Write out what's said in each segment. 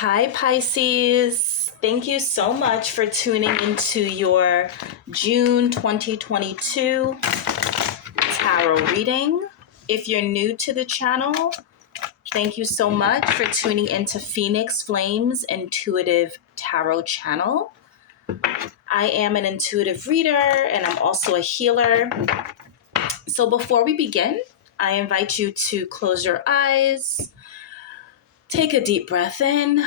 Hi, Pisces. Thank you so much for tuning into your June 2022 tarot reading. If you're new to the channel, thank you so much for tuning into Phoenix Flames Intuitive Tarot channel. I am an intuitive reader and I'm also a healer. So before we begin, I invite you to close your eyes, take a deep breath in,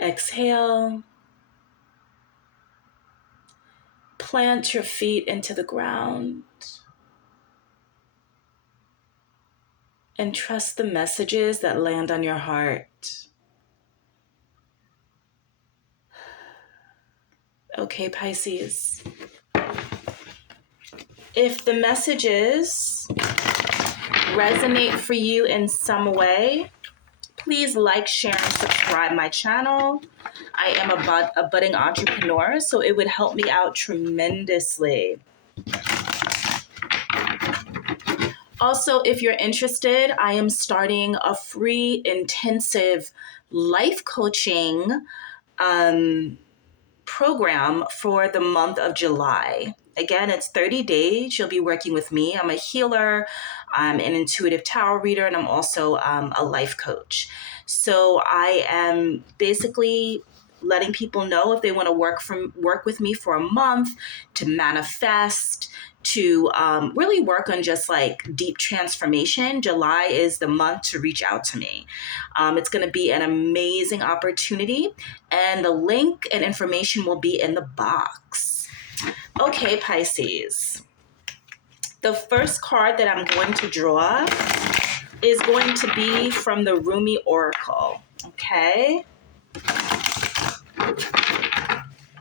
exhale. Plant your feet into the ground and trust the messages that land on your heart. Okay, Pisces. If the messages resonate for you in some way, please like, share, and subscribe my channel. I am a budding entrepreneur, so it would help me out tremendously. Also, if you're interested, I am starting a free intensive life coaching program for the month of July. Again, it's 30 days. You'll be working with me. I'm a healer, I'm an intuitive tarot reader, and I'm also a life coach. So I am basically letting people know if they want to work with me for a month to manifest, to really work on just like deep transformation. July is the month to reach out to me. It's going to be an amazing opportunity, and the link and information will be in the box. Okay, Pisces. The first card that I'm going to draw is going to be from the Rumi Oracle. Okay.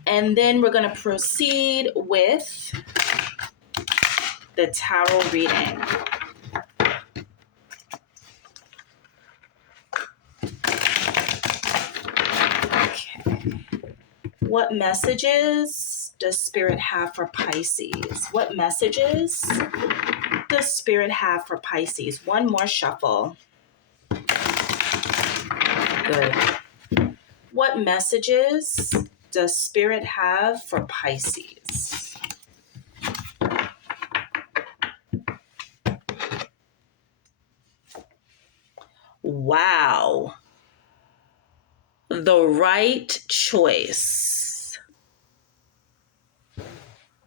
And then we're going to proceed with the tarot reading. Okay. What messages does Spirit have for Pisces? What messages does Spirit have for Pisces? One more shuffle. Good. What messages does Spirit have for Pisces? Wow. The right choice.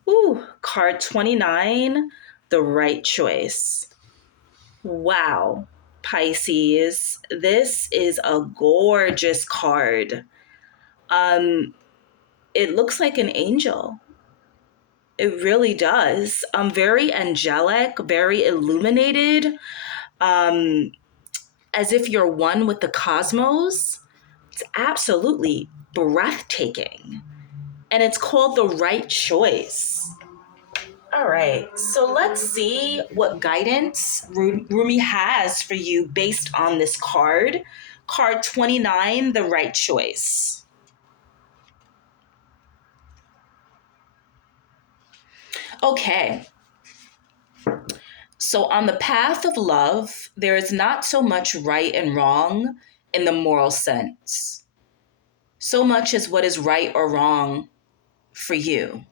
Ooh, card 29, the right choice. Wow, Pisces, this is a gorgeous card. It looks like an angel. It really does. Very angelic, very illuminated, as if you're one with the cosmos. It's absolutely breathtaking. And it's called the right choice. All right, so let's see what guidance Rumi has for you based on this card. Card 29, the right choice. Okay. So on the path of love, there is not so much right and wrong in the moral sense, so much as what is right or wrong for you.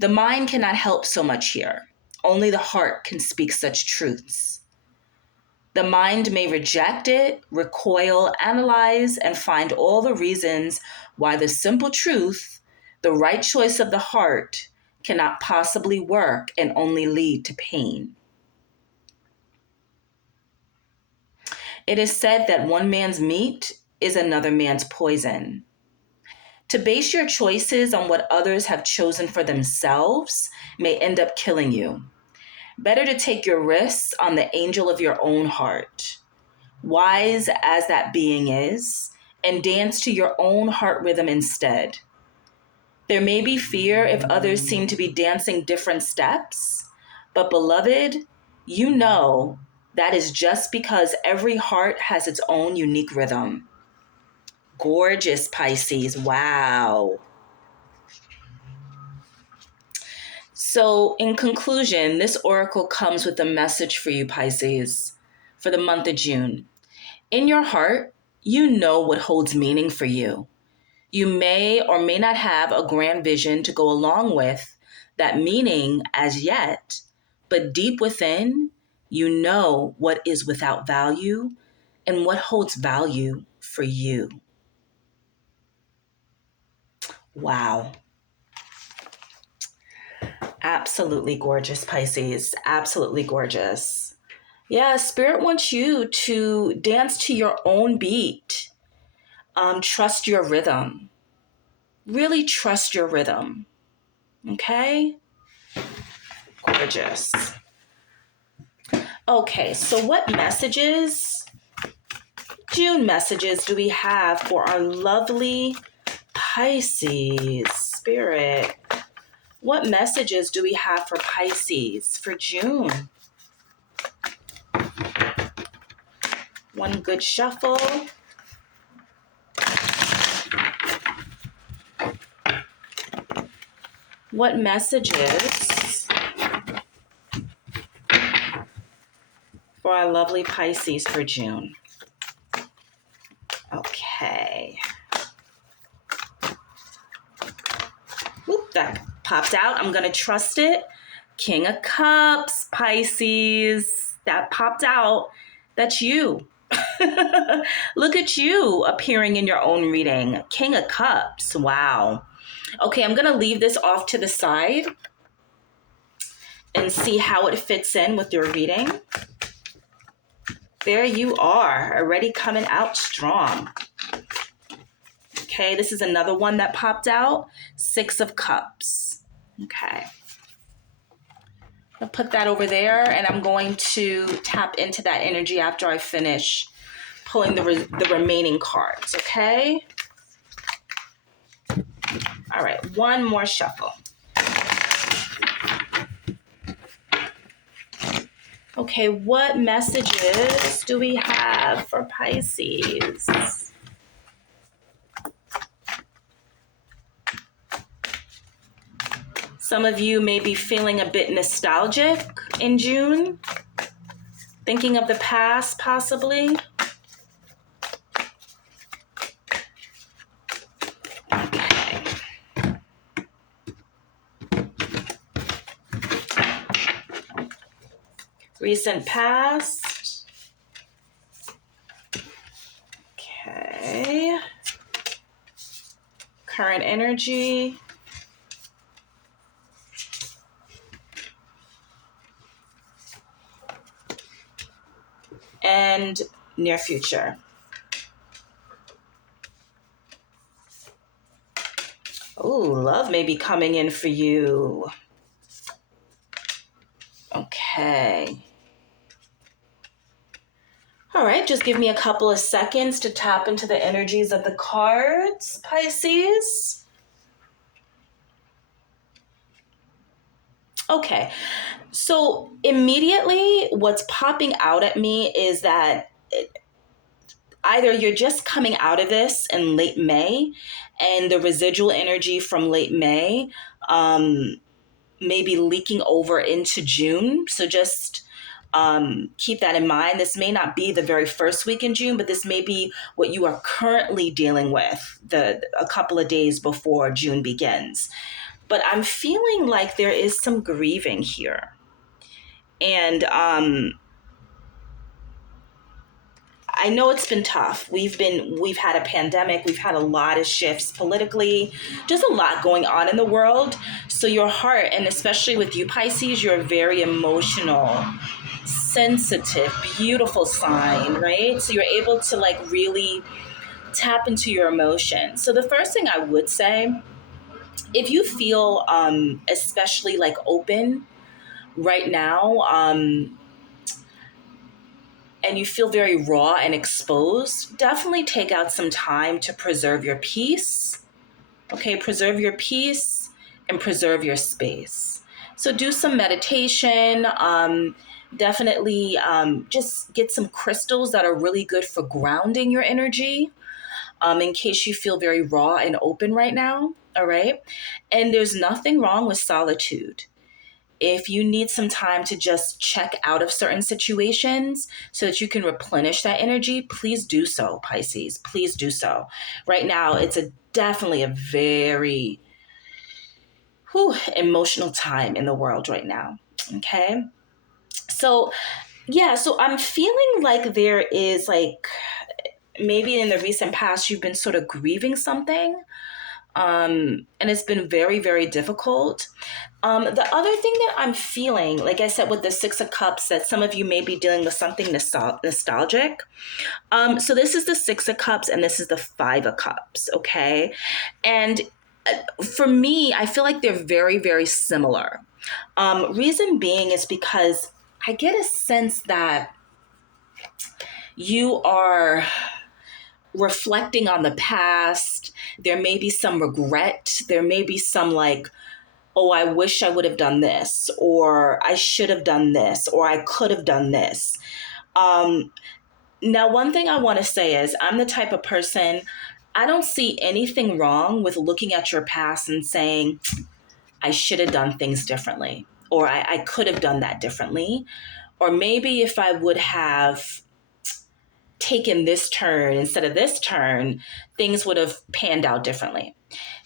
The mind cannot help so much here. Only the heart can speak such truths. The mind may reject it, recoil, analyze, and find all the reasons why the simple truth, the right choice of the heart, cannot possibly work and only lead to pain. It is said that one man's meat is another man's poison. To base your choices on what others have chosen for themselves may end up killing you. Better to take your risks on the angel of your own heart, wise as that being is, and dance to your own heart rhythm instead. There may be fear if others seem to be dancing different steps, but beloved, you know that is just because every heart has its own unique rhythm. Gorgeous, Pisces. Wow. So, in conclusion, this oracle comes with a message for you, Pisces, for the month of June. In your heart, you know what holds meaning for you. You may or may not have a grand vision to go along with that meaning as yet, but deep within, you know what is without value and what holds value for you. Wow. Absolutely gorgeous, Pisces. Absolutely gorgeous. Yeah, Spirit wants you to dance to your own beat. Trust your rhythm. Really trust your rhythm. Okay? Gorgeous. Okay, so what messages, June messages, do we have for our lovely Pisces? Spirit, what messages do we have for Pisces for June? One good shuffle. What messages for our lovely Pisces for June? Okay. Whoop, that popped out. I'm going to trust it. King of Cups, Pisces. That popped out. That's you. Look at you appearing in your own reading. King of Cups. Wow. Okay, I'm going to leave this off to the side and see how it fits in with your reading. There you are, already coming out strong. Okay, this is another one that popped out. 6 of Cups. Okay. I'll put that over there, and I'm going to tap into that energy after I finish pulling the remaining cards, okay? All right, one more shuffle. Okay, what messages do we have for Pisces? Some of you may be feeling a bit nostalgic in June, thinking of the past possibly. Okay. Recent past. Okay. Current energy. And near future. Oh, love may be coming in for you. Okay. All right, just give me a couple of seconds to tap into the energies of the cards, Pisces. Okay, so immediately what's popping out at me is that either you're just coming out of this in late May and the residual energy from late May may be leaking over into June. So just keep that in mind. This may not be the very first week in June, but this may be what you are currently dealing with a couple of days before June begins. But I'm feeling like there is some grieving here. And I know it's been tough. We've had a pandemic. We've had a lot of shifts politically, just a lot going on in the world. So your heart, and especially with you, Pisces, you're a very emotional, sensitive, beautiful sign, right? So you're able to like really tap into your emotions. So the first thing I would say, if you feel especially like open right now, and you feel very raw and exposed, definitely take out some time to preserve your peace. Okay, preserve your peace and preserve your space. So do some meditation. Definitely just get some crystals that are really good for grounding your energy in case you feel very raw and open right now. All right. And there's nothing wrong with solitude. if you need some time to just check out of certain situations so that you can replenish that energy, please do so, Pisces. Please do so. Right now, it's definitely a very emotional time in the world right now. Okay. So, yeah, so I'm feeling like there is like maybe in the recent past you've been sort of grieving something. And it's been very, very difficult. The other thing that I'm feeling, like I said, with the Six of Cups, that some of you may be dealing with something nostalgic. So this is the Six of Cups and this is the Five of Cups, okay? And for me, I feel like they're very, very similar. Reason being is because I get a sense that you are reflecting on the past. There may be some regret. There may be some like, oh, I wish I would have done this, or I should have done this, or I could have done this. Um, Now, one thing I want to say is I'm the type of person, I don't see anything wrong with looking at your past and saying, I should have done things differently, or I could have done that differently. Or maybe if I would have taken this turn instead of this turn, things would have panned out differently.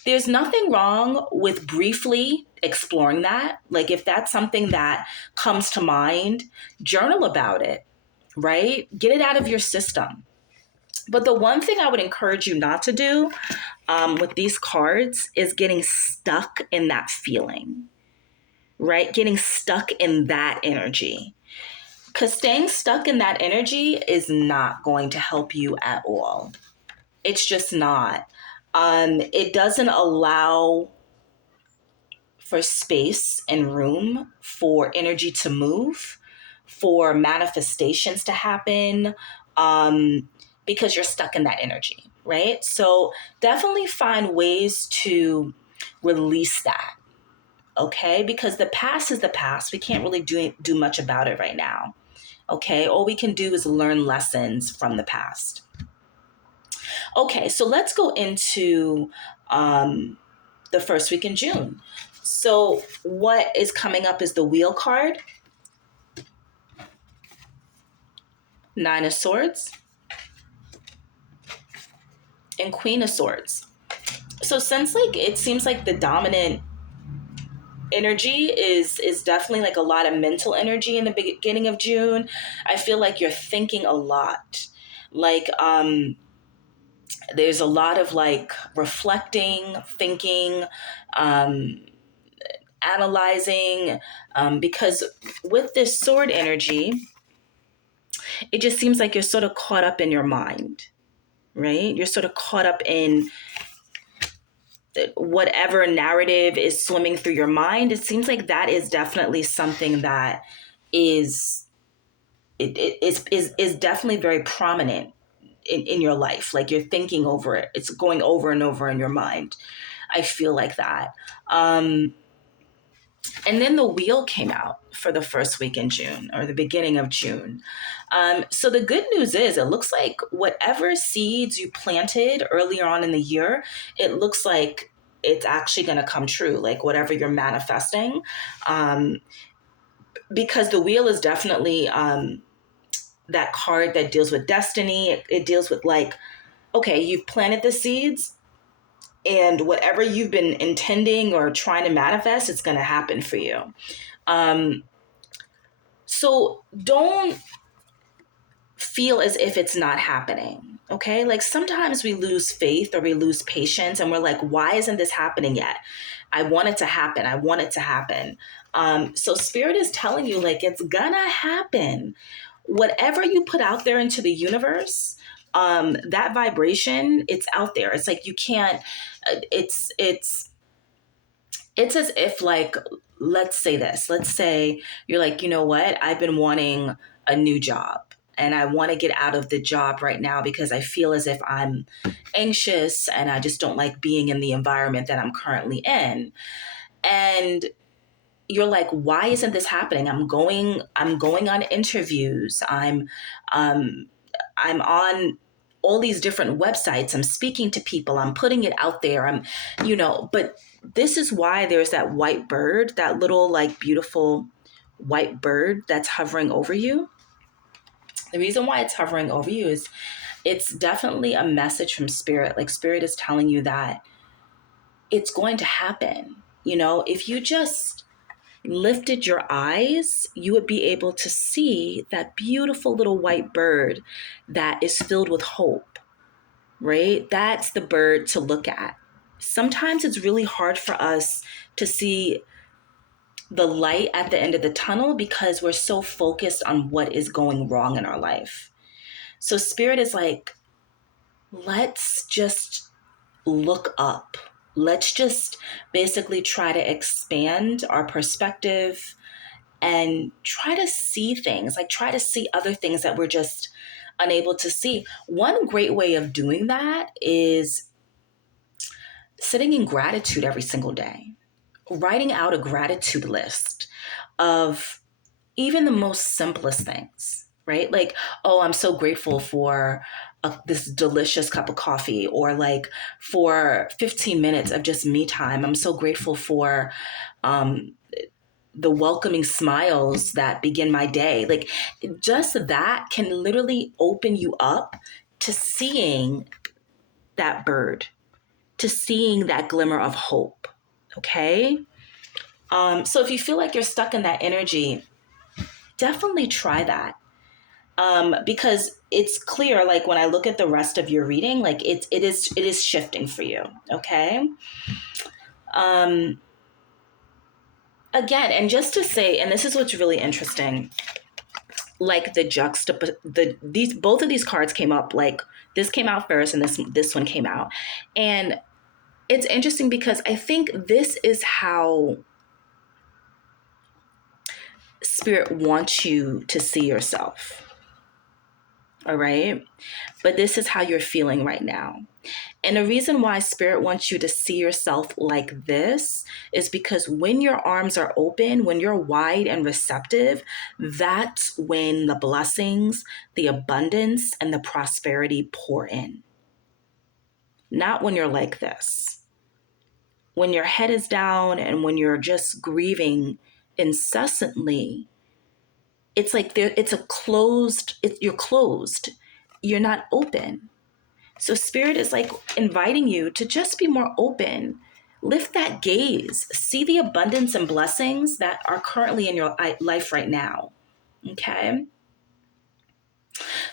There's nothing wrong with briefly exploring that. Like if that's something that comes to mind, journal about it, right? Get it out of your system. But the one thing I would encourage you not to do with these cards is getting stuck in that feeling, right? Getting stuck in that energy. Because staying stuck in that energy is not going to help you at all. It's just not. It doesn't allow for space and room for energy to move, for manifestations to happen, because you're stuck in that energy, right? So definitely find ways to release that, okay? Because the past is the past. We can't really do much about it right now, okay? All we can do is learn lessons from the past. Okay, so let's go into the first week in June. So what is coming up is the Wheel card, Nine of Swords, and Queen of Swords. So since like it seems like the dominant energy is definitely like a lot of mental energy in the beginning of June, I feel like you're thinking a lot. Like there's a lot of like reflecting, thinking, um, analyzing, because with this sword energy, it just seems like you're sort of caught up in your mind, right? You're sort of caught up in whatever narrative is swimming through your mind. It seems like that is definitely something that is is definitely very prominent in your life. Like you're thinking over it. It's going over and over in your mind. I feel like that. And then the Wheel came out for the first week in June or the beginning of June. So the good news is it looks like whatever seeds you planted earlier on in the year, it looks like it's actually going to come true, like whatever you're manifesting. Because the Wheel is definitely that card that deals with destiny. It deals with like, okay, you've planted the seeds, and whatever you've been intending or trying to manifest, it's going to happen for you. So don't feel as if it's not happening. Okay. Like sometimes we lose faith or we lose patience and we're like, why isn't this happening yet? I want it to happen. I want it to happen. So spirit is telling you like, it's gonna happen. Whatever you put out there into the universe, that vibration, it's out there. It's like, you can't, it's as if like, let's say this, let's say you're like, you know what? I've been wanting a new job and I want to get out of the job right now because I feel as if I'm anxious and I just don't like being in the environment that I'm currently in. And you're like, why isn't this happening? I'm going on interviews. I'm on all these different websites. I'm speaking to people. I'm putting it out there. But this is why there's that white bird, that little like beautiful white bird that's hovering over you. The reason why it's hovering over you is it's definitely a message from spirit. Like spirit is telling you that it's going to happen. If you just lifted your eyes, you would be able to see that beautiful little white bird that is filled with hope, right? That's the bird to look at. Sometimes it's really hard for us to see the light at the end of the tunnel because we're so focused on what is going wrong in our life. So spirit is like, let's just look up. Let's just basically try to expand our perspective and try to see things, like try to see other things that we're just unable to see. One great way of doing that is sitting in gratitude every single day, writing out a gratitude list of even the most simplest things, right? Like, oh, I'm so grateful for this delicious cup of coffee, or like for 15 minutes of just me time. I'm so grateful for um, the welcoming smiles that begin my day. Like, just that can literally open you up to seeing that bird, to seeing that glimmer of hope. Okay. So if you feel like you're stuck in that energy, definitely try that. Because it's clear, like when I look at the rest of your reading, like it is shifting for you. Okay. Um, Again, and just to say, and this is what's really interesting, like these both of these cards came up, like this came out first and this one came out. And it's interesting because I think this is how spirit wants you to see yourself. All right. But this is how you're feeling right now. And the reason why spirit wants you to see yourself like this is because when your arms are open, when you're wide and receptive, that's when the blessings, the abundance, and the prosperity pour in. Not when you're like this. When your head is down and when you're just grieving incessantly, it's like you're closed. You're not open. So spirit is like inviting you to just be more open. Lift that gaze. See the abundance and blessings that are currently in your life right now. Okay?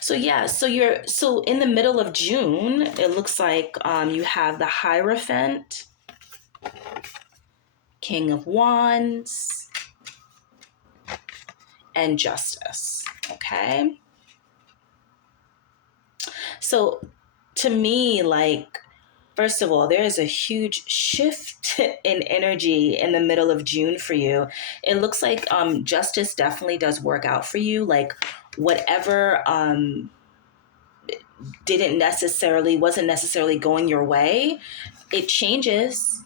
So yeah, so in the middle of June, it looks like you have the Hierophant, King of Wands, and Justice. Okay? So to me, like, first of all, there is a huge shift in energy in the middle of June for you. It looks like justice definitely does work out for you. Like whatever wasn't necessarily going your way, it changes.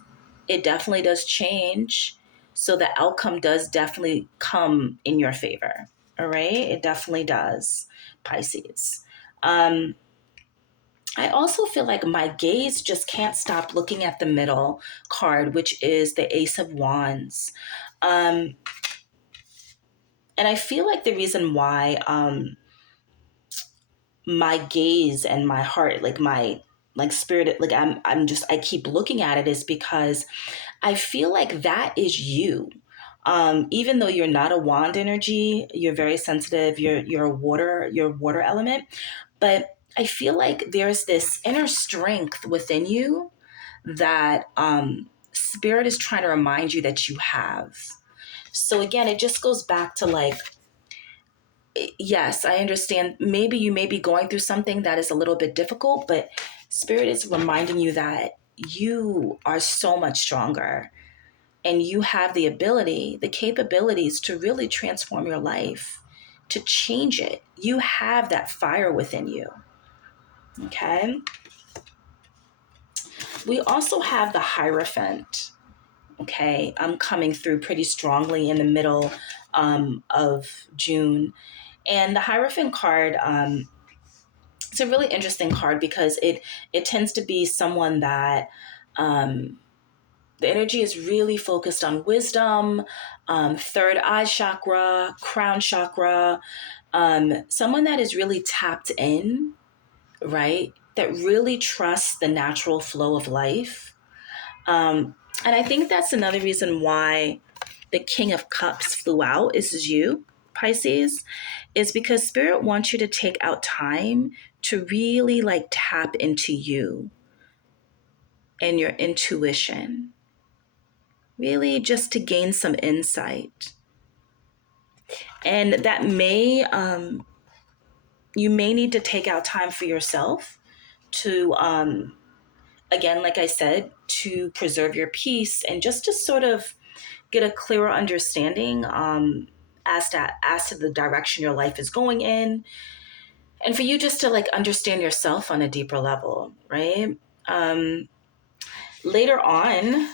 It definitely does change. So the outcome does definitely come in your favor. All right, it definitely does, Pisces. I also feel like my gaze just can't stop looking at the middle card, which is the Ace of Wands. Um, and I feel like the reason why my gaze and my heart, like my like spirit, like I keep looking at it is because I feel like that is you. Even though you're not a wand energy, you're very sensitive. You're water element, but I feel like there's this inner strength within you that spirit is trying to remind you that you have. So again, it just goes back to like, yes, I understand. Maybe you may be going through something that is a little bit difficult, but spirit is reminding you that you are so much stronger and you have the ability, the capabilities to really transform your life, to change it. You have that fire within you. Okay. We also have the Hierophant. Okay. I'm coming through pretty strongly in the middle of June. And the Hierophant card, it's a really interesting card because it tends to be someone that um, the energy is really focused on wisdom, third eye chakra, crown chakra, someone that is really tapped in, right? That really trusts the natural flow of life. And I think that's another reason why the King of Cups flew out. Is you, Pisces, is because Spirit wants you to take out time to really like tap into you and your intuition, really just to gain some insight. And that you may need to take out time for yourself to, again, like I said, to preserve your peace and just to sort of get a clearer understanding as to the direction your life is going in, and for you just to like understand yourself on a deeper level, right? Um, Later on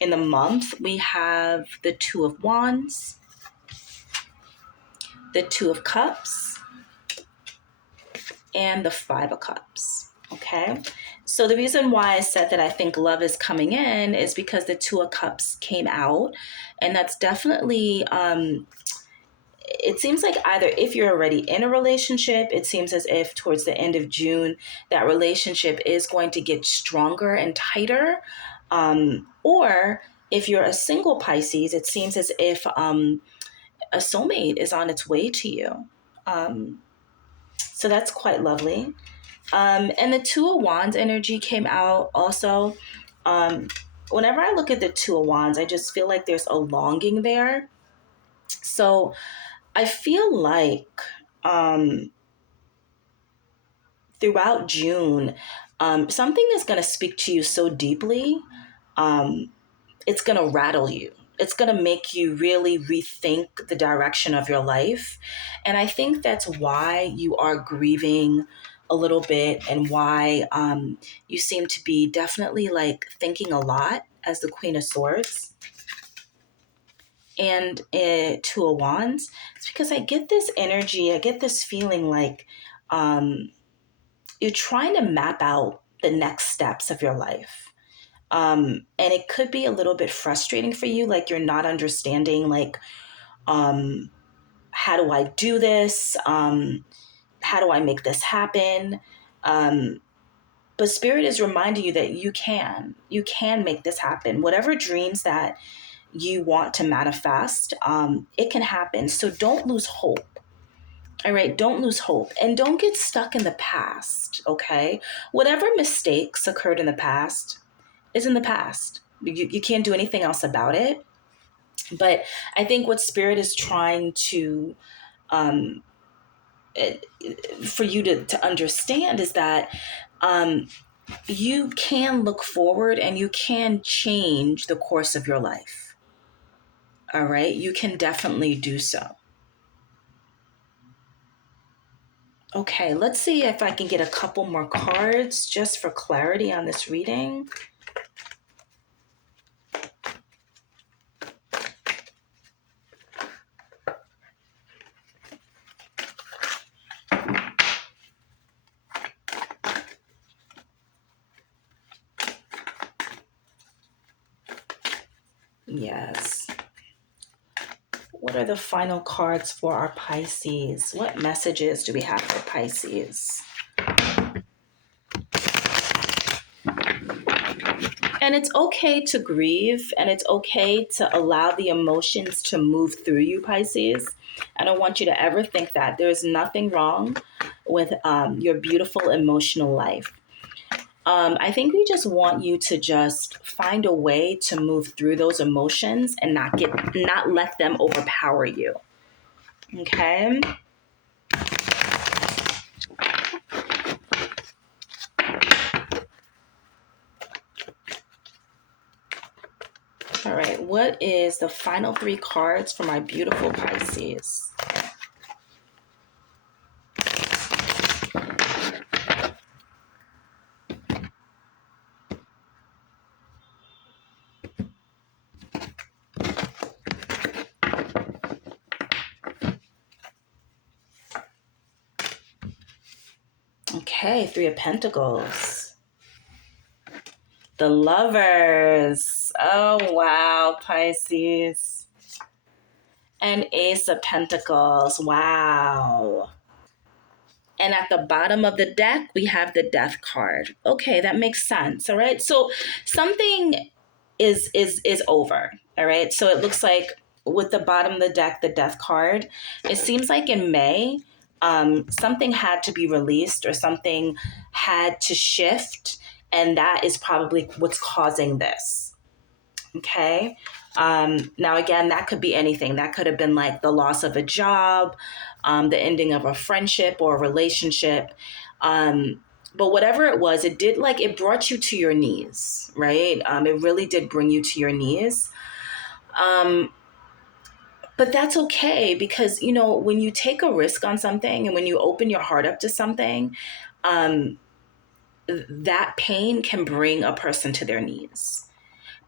in the month, we have the Two of Wands, the Two of Cups, and the Five of Cups. Okay. So the reason why I said that I think love is coming in is because the Two of Cups came out, and that's definitely it seems like either if you're already in a relationship, it seems as if towards the end of June, that relationship is going to get stronger and tighter. Or if you're a single Pisces, it seems as if a soulmate is on its way to you. Um, so that's quite lovely. And the Two of Wands energy came out also. Um, Whenever I look at the Two of Wands, I just feel like there's a longing there. So I feel like um, throughout June, something is going to speak to you so deeply, um, it's going to rattle you. It's going to make you really rethink the direction of your life. And I think that's why you are grieving a little bit and why you seem to be definitely like thinking a lot as the Queen of Swords and Two of Wands. It's because I get this energy, I get this feeling like um, you're trying to map out the next steps of your life. And it could be a little bit frustrating for you, like you're not understanding, like, um, how do I do this? How do I make this happen? Um, but Spirit is reminding you that you can make this happen. Whatever dreams that you want to manifest, it can happen. So don't lose hope. All right, don't lose hope and don't get stuck in the past, okay? Whatever mistakes occurred in the past is in the past. You can't do anything else about it. But I think what Spirit is trying to, um, for you to understand is that um, you can look forward and you can change the course of your life. All right, you can definitely do so. Okay, let's see if I can get a couple more cards just for clarity on this reading. Yes. What are the final cards for our Pisces? What messages do we have for Pisces? And it's okay to grieve and it's okay to allow the emotions to move through you, Pisces. I don't want you to ever think that. There's nothing wrong with your beautiful emotional life. I think we just want you to just find a way to move through those emotions and not let them overpower you. Okay? All right, what is the final three cards for my beautiful Pisces? Okay, Three of Pentacles. The Lovers. Oh, wow, Pisces. And Ace of Pentacles. Wow. And at the bottom of the deck, we have the Death card. Okay, that makes sense. All right. So something is over. All right. So it looks like with the bottom of the deck, the Death card, it seems like in May, something had to be released or something had to shift. And that is probably what's causing this. Okay. Now, again, that could be anything. That could have been like the loss of a job, the ending of a friendship or a relationship. But whatever it was, it did like it brought you to your knees, right? It really did bring you to your knees. But that's okay because, you know, when you take a risk on something and when you open your heart up to something, um, that pain can bring a person to their knees.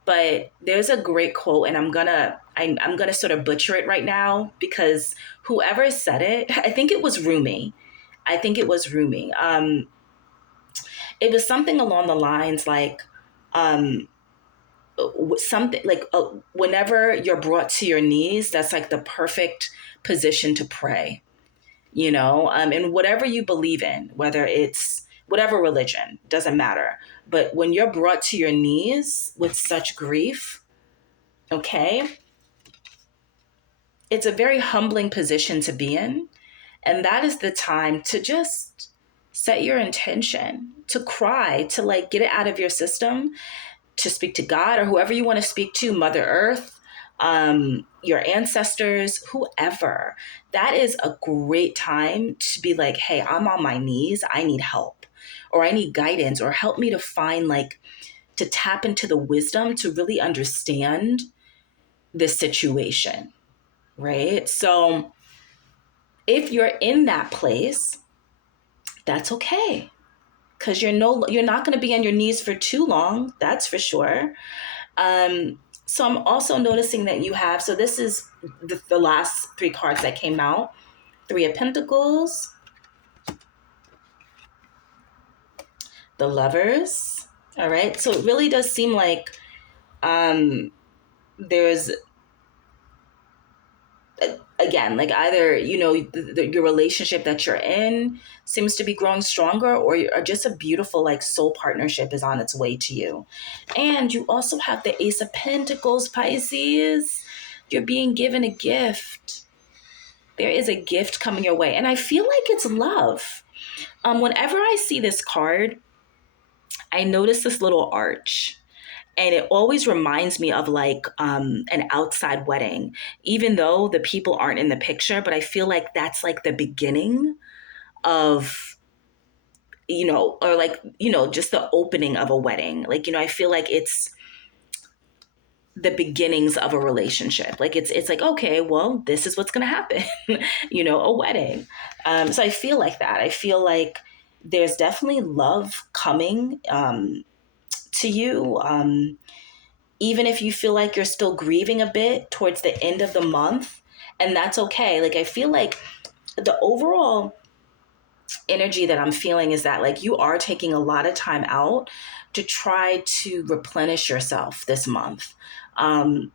But there's a great quote, and I'm gonna sort of butcher it right now because whoever said it, I think it was Rumi. I think it was Rumi. It was something along the lines like um, something like whenever you're brought to your knees, that's like the perfect position to pray. You know, and whatever you believe in, whether it's whatever religion, doesn't matter. But when you're brought to your knees with such grief, okay, it's a very humbling position to be in. And that is the time to just set your intention, to cry, to like get it out of your system, to speak to God or whoever you want to speak to, Mother Earth, your ancestors, whoever. That is a great time to be like, hey, I'm on my knees. I need help or I need guidance or help me to find like to tap into the wisdom to really understand this situation. Right. So if you're in that place, that's okay. Because you're not going to be on your knees for too long, that's for sure. So I'm also noticing that you have, so this is the last three cards that came out. Three of Pentacles, the Lovers. All right. So it really does seem like there's, again, like either, you know, your relationship that you're in seems to be growing stronger or just a beautiful like soul partnership is on its way to you. And you also have the Ace of Pentacles, Pisces. You're being given a gift. There is a gift coming your way. And I feel like it's love. Whenever I see this card, I notice this little arch. And it always reminds me of like an outside wedding, even though the people aren't in the picture. But I feel like that's like the beginning of, you know, or like, you know, just the opening of a wedding. Like, you know, I feel like it's the beginnings of a relationship. Like it's like, okay, well, this is what's going to happen, you know, a wedding. So I feel like that. I feel like there's definitely love coming to you. Even if you feel like you're still grieving a bit towards the end of the month, and that's okay. Like, I feel like the overall energy that I'm feeling is that like you are taking a lot of time out to try to replenish yourself this month.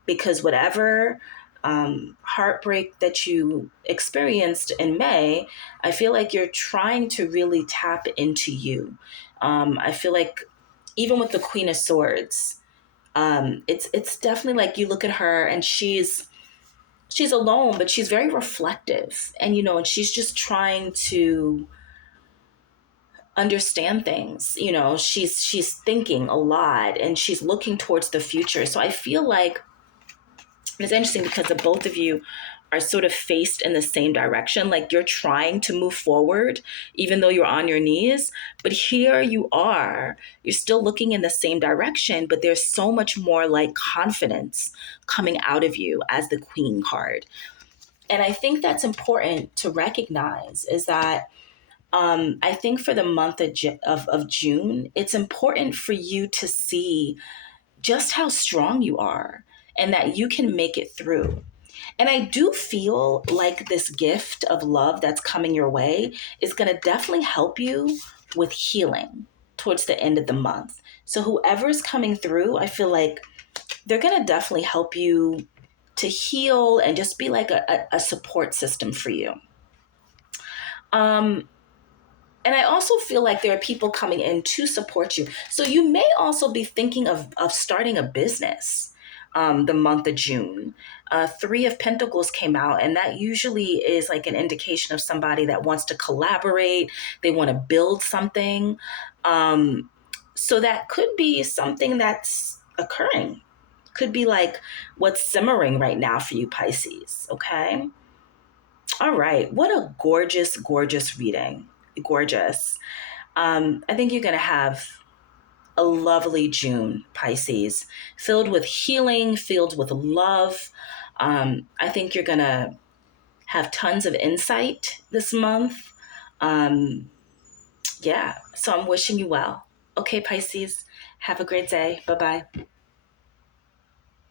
Because whatever heartbreak that you experienced in May, I feel like you're trying to really tap into you. I feel like even with the Queen of Swords, it's definitely like you look at her and she's alone, but she's very reflective, and you know, and she's just trying to understand things. You know, she's thinking a lot and she's looking towards the future. So I feel like it's interesting because the both of you are sort of faced in the same direction. Like you're trying to move forward, even though you're on your knees. But here you are, you're still looking in the same direction, but there's so much more like confidence coming out of you as the Queen card. And I think that's important to recognize is that I think for the month of June, it's important for you to see just how strong you are and that you can make it through. And I do feel like this gift of love that's coming your way is going to definitely help you with healing towards the end of the month. So whoever's coming through, I feel like they're going to definitely help you to heal and just be like a support system for you. Um, and I also feel like there are people coming in to support you. So you may also be thinking of starting a business the month of June. Three of Pentacles came out, and that usually is like an indication of somebody that wants to collaborate, they want to build something. Um, so that could be something that's occurring. Could be like what's simmering right now for you, Pisces. Okay. All right. What a gorgeous, gorgeous reading. Gorgeous. I think you're going to have a lovely June, Pisces, filled with healing, filled with love. I think you're going to have tons of insight this month. Um, yeah. So I'm wishing you well. Okay, Pisces. Have a great day. Bye bye.